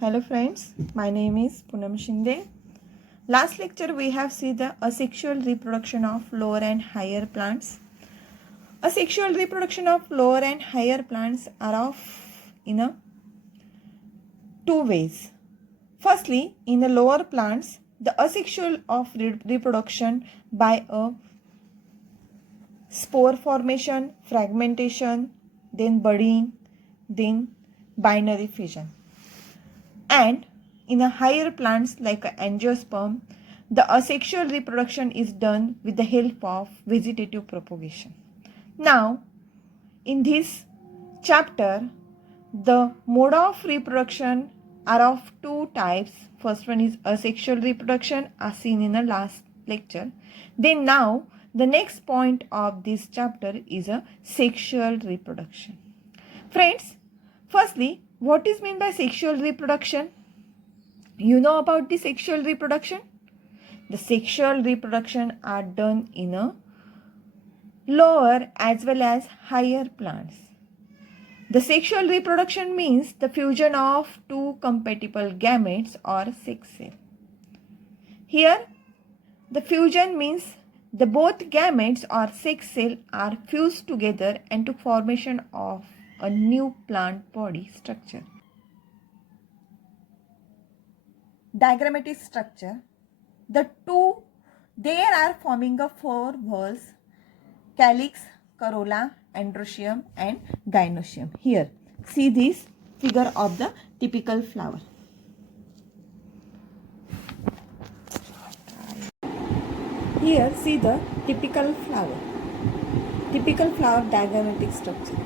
Hello friends, my name is Poonam Shinde. Last lecture we have seen the asexual reproduction of lower and higher plants. Asexual reproduction of lower and higher plants are of in a two ways. Firstly, in the lower plants, the asexual of reproduction by a spore formation, fragmentation, then budding, then binary fission. And in a higher plants like angiosperm, the asexual reproduction is done with the help of vegetative propagation. Now, in this chapter, the mode of reproduction are of two types. First one is asexual reproduction as seen in the last lecture. Then now, the next point of this chapter is a sexual reproduction. Friends, firstly, what is meant by sexual reproduction? You know about the sexual reproduction? The sexual reproduction are done in a lower as well as higher plants. The sexual reproduction means the fusion of two compatible gametes or sex cell. Here, the fusion means the both gametes or sex cell are fused together into formation of a new plant body structure. Diagrammatic structure. The two there are forming a four whorls: calyx, corolla, androecium and gynoecium. Here, see this figure of the typical flower. Here, see the typical flower diagrammatic structure.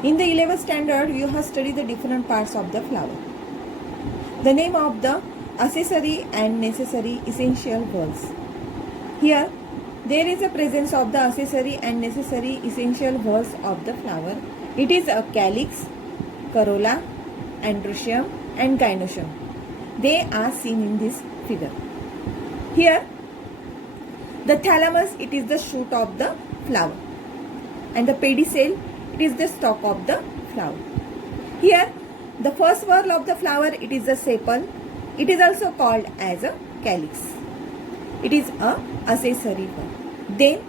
In the 11th standard, you have studied the different parts of the flower. The name of the accessory and necessary essential whorls. Here, there is a presence of the accessory and necessary essential whorls of the flower. It is a calyx, corolla, androecium and gynoecium. They are seen in this figure. Here, the thalamus, it is the shoot of the flower, and the pedicel, it is the stalk of the flower. Here, the first whorl of the flower, it is the sepal. It is also called as a calyx. It is a accessory whorl. Then,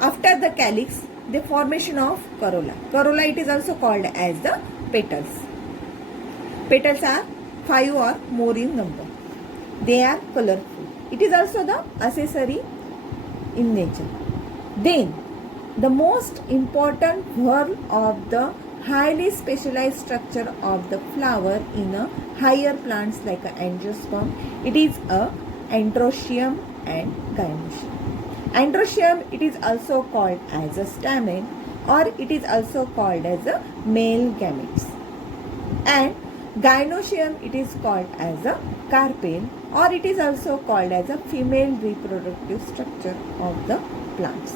after the calyx, the formation of corolla. Corolla, it is also called as the petals. Petals are 5 or more in number. They are colorful. It is also the accessory in nature. Then, the most important whorl of the highly specialized structure of the flower in a higher plants like a angiosperm, it is a androecium and gynoecium. Androecium, it is also called as a stamen, or it is also called as a male gametes. And gynoecium, it is called as a carpel, or it is also called as a female reproductive structure of the plants,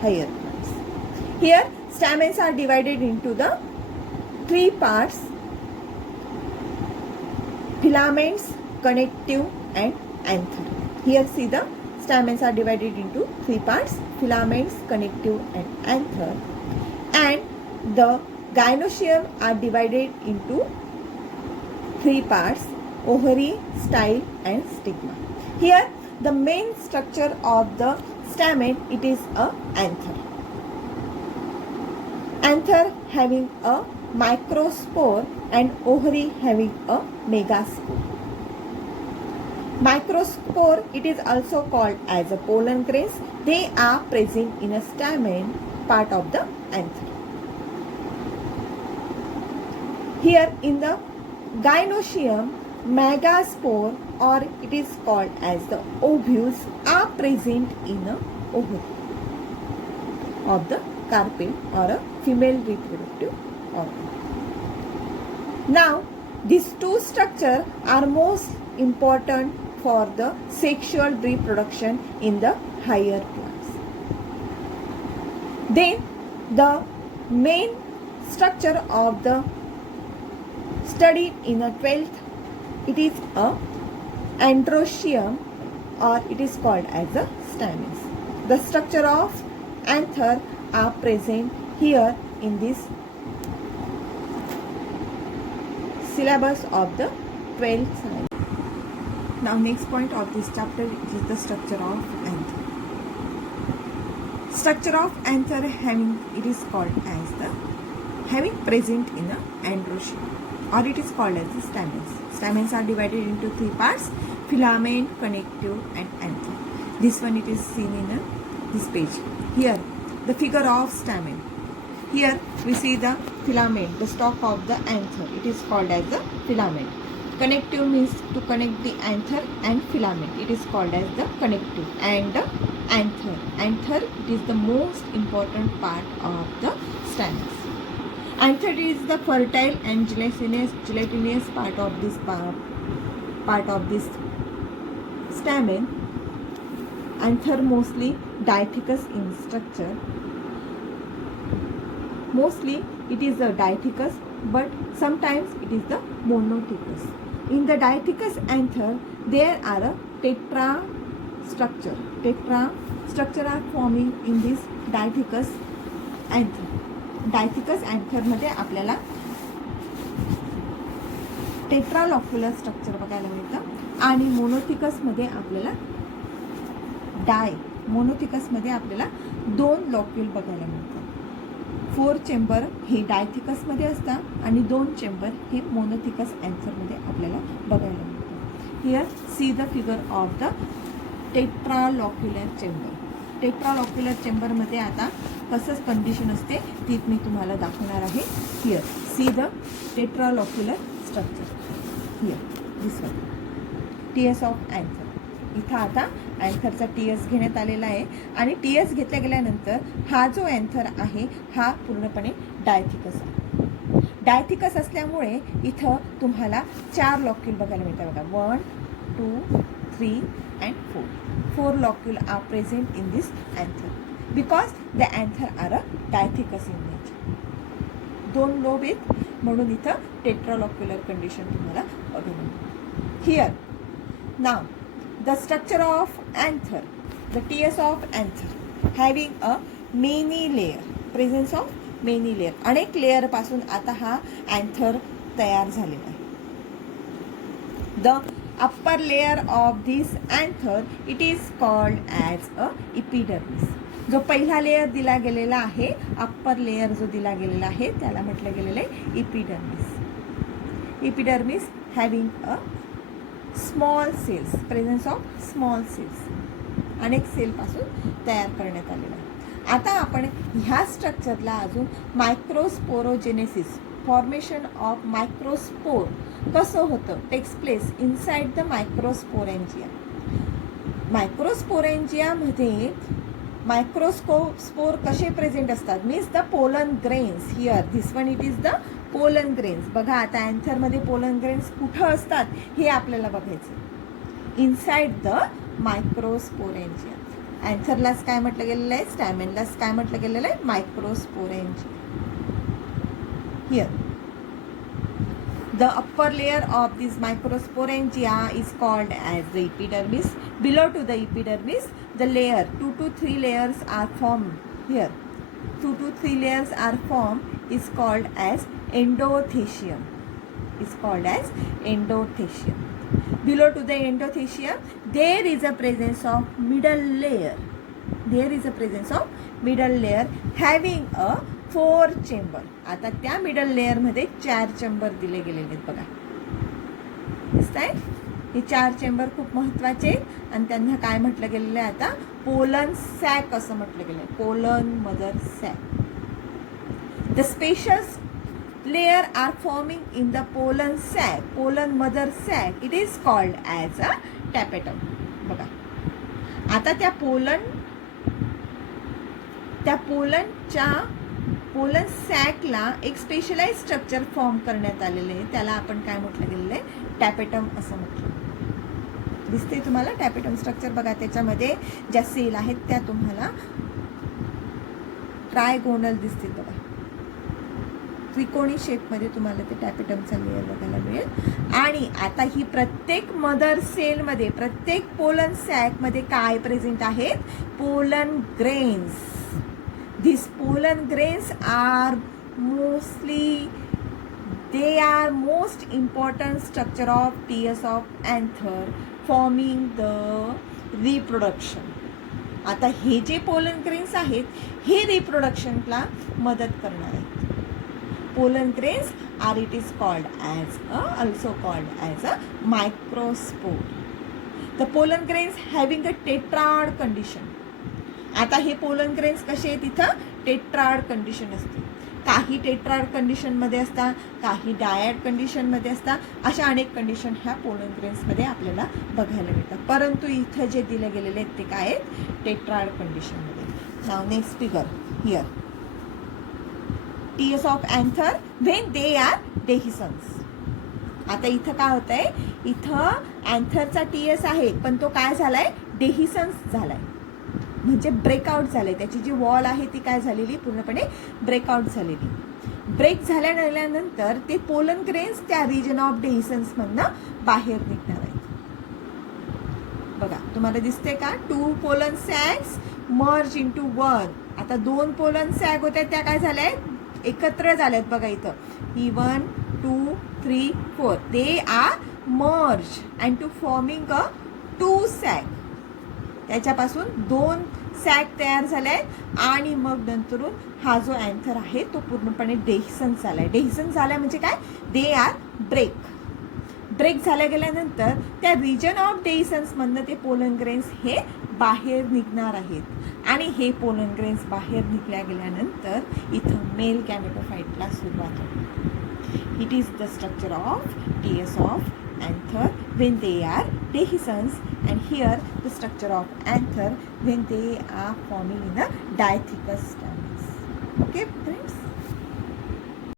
higher plants. Here, stamens are divided into the three parts: filaments, connective and anther. Here, see the stamens are divided into three parts: filaments, connective and anther. And the gynoecium are divided into three parts: ovary, style and stigma. Here, the main structure of the stamen, it is a anther. Anther having a microspore and ovary having a megaspore. Microspore, it is also called as a pollen grains. They are present in a stamen part of the anther. Here in the gynoecium, megaspore, or it is called as the ovules, are present in a ovary of the carpel or a female reproductive organ. Now, these two structures are most important for the sexual reproduction in the higher plants. Then, the main structure of the studied in a 12th, it is a androecium, or it is called as a stamens. The structure of anther are present here in this syllabus of the 12th science. Now next point of this chapter is the structure of anther. Structure of anther it is called as the having present in a androecium, or it is called as the stamens. Stamens are divided into three parts: filament, connective and anther. This one it is seen in this page. Here the figure of stamen. Here we see the filament, the stalk of the anther. It is called as the filament. Connective means to connect the anther and filament. It is called as the connective. And the anther. Anther it is the most important part of the stamens. Anther is the fertile and gelatinous part of this stamen. Anther mostly diathecous in structure. Mostly it is a diathecous, but sometimes it is the monothecous. In the diathecous anther, there are a tetra structure. Tetra structure are forming in this diathecous anther. Diathecous anther मध्ये आपल्याला टेट्रालॉक्युलर structure बघायला मिळतं आणि monothecous मध्ये आपल्याला monothecous मध्ये आपल्याला 2 locule बघायला मिळतात. 4 चेंबर हे डायथिकस मध्ये असतात आणि 2 चेंबर हे मोनोथिकस अँथर मध्ये आपल्याला बघायला मिळतात. Here see the figure of the tetralocular chamber. Tetralocular chamber मध्ये आता कसं कंडिशन असते ती मी तुम्हाला दाखवणार आहे. Here see the tetralocular structure. Here this one TS of anther. इथं आता अँथरचा टीएस घेण्यात आलेला आहे आणि टीएस घेतल्या गेल्यानंतर हा जो अँथर आहे हा पूर्णपणे डायथिकस आहे. डायथिकस असल्यामुळे इथं तुम्हाला 4 लॉक्यूल बघायला मिळतात बघा. 1, 2, 3 and 4. 4 locule are present in this anther because the anther are a diathecous in nature. 2 lobe आहेत म्हणून इथं टेट्रालॉक्युलर कंडिशन तुम्हाला बघायला मिळते. Here now the structure of anther, the TS of anther having a many layer, presence of many layer. अनेक layer पासून आता हा anther तयार झालेला आहे. The upper layer of this anther it is called as a epidermis. जो पहिला layer दिला गेलेला आहे, अप्पर लेयर जो दिला गेलेला आहे त्याला म्हटलं गेलेलं आहे epidermis. Epidermis having a small cells, presence of small cells, अनेक सेलपासून तयार करण्यात आलेला आहे. आता आपण ह्या स्ट्रक्चरला अजून मायक्रोस्पोरोजेनेसिस, फॉर्मेशन ऑफ मायक्रोस्पोर कसं होतं takes place inside the microsporangia. मायक्रोस्पोरेंजियामध्ये मायक्रोस्पोर कसे प्रेझेंट असतात means the pollen grains. Here this one it is the pollen grains. बघा आता अँथरमध्ये पोलन ग्रेन्स कुठं असतात हे आपल्याला बघायचं. Inside the मायक्रोस्पोरेंजिया. अँथरलाच काय म्हटलं गेलेलं आहे, स्टॅमेनलाच काय म्हटलं गेलेलं आहे, microsporangia. Here the upper layer of this microsporangia is called as the epidermis. Below to the epidermis the layer 2 to 3 layers are formed. Here 2 to 3 layers are formed is called as endothecium. Is called as endothecium. Below to the endothecium there is a presence of middle layer. There is a presence of middle layer having a 4 chamber. आता त्या middle layer मध्ये 4 chamber दिले गेलेले आहेत बघा. दिसतंय हे 4 chamber खूप महत्वाचे आहेत आणि त्यांना काय म्हटलं गेलेलं आहे आता पोलन सॅक असं म्हटलं गेलं आहे. Pollen mother sac. The spacious layer are forming in the pollen sac, pollen mother sac. It is called as a tapetum. बघा आता त्या पोलन सॅकला एक स्पेशलाइज स्ट्रक्चर फॉर्म करण्यात आलेले आहे. त्याला आपण काय म्हटलं गेलेलं आहे टॅपेटम असं म्हटलं. दिसते तुम्हाला टॅपेटम स्ट्रक्चर. बघा त्याच्यामध्ये ज्या सेल आहेत त्या तुम्हाला ट्रायगोनल दिसतील बघा. त्रिकोणी शेपमध्ये तुम्हाला ते टॅपेटमचा लेयर बघायला मिळेल. आणि आता ही प्रत्येक मदर सेलमध्ये प्रत्येक पोलन सॅकमध्ये काय प्रेझेंट आहेत, pollen grains. These pollen grains are mostly They are most important structure of TS of anther forming the reproduction. आता हे जे पोलन ग्रेन्स आहेत हे रिप्रोडक्शनला मदत करणार आहेत. Pollen grains are it is called as also called as a microspore. The pollen grains having a tetrad condition. आता हे pollen grains कसे आहेत इथं tetrad condition असते. काही टेट्राड कंडिशनमध्ये असतात, काही डायड कंडिशनमध्ये असतात. अशा अनेक कंडिशन ह्या पोलन ग्रेन्समध्ये आपल्याला बघायला मिळतात. परंतु इथं जे दिले गेलेले आहेत ते काय आहेत टेट्राड कंडिशनमध्ये. नाव next figure here TS of anther when they are dehiscence. आता इथं काय होत आहे इथं अँथरचा TS आहे पण तो काय झालाय डेहिसन्स झालाय म्हणजे ब्रेकआउट झालंय. त्याची जी वॉल आहे ती काय झालेली पूर्णपणे ब्रेकआउट झालेली. ब्रेक झाल्यानंतर ते पोलन ग्रेन्स त्या रिजन ऑफ डेहिसन्समधनं बाहेर निघणार आहेत. बघा तुम्हाला दिसते का 2 पोलन सॅग्स मर्ज इंटू 1. आता 2 पोलन सॅग होत्या त्या काय झाल्या आहेत एकत्र झाल्यात. बघा इथं ही 1 2 3 4 they are merge and to forming a 2 sac. त्याच्यापासून 2 सॅग तयार झाले आहेत आणि मग नंतरून हा जो अँथर आहे तो पूर्णपणे डेहिसन्स झालाय. डेहिसन्स झालाय म्हणजे काय दे आर ब्रेक झाल्या गेल्यानंतर त्या रिजन ऑफ डेहिसन्समधनं ते पोलन ग्रेन्स हे बाहेर निघणार आहेत आणि हे पोलन ग्रेन्स बाहेर निघल्या गेल्यानंतर इथं मेल गॅमेटोफाइटला सुरुवात होते. It is the structure of TS of anther when they are dehiscence, and here the structure of anther when they are forming in a diathecous stance. Okay friends.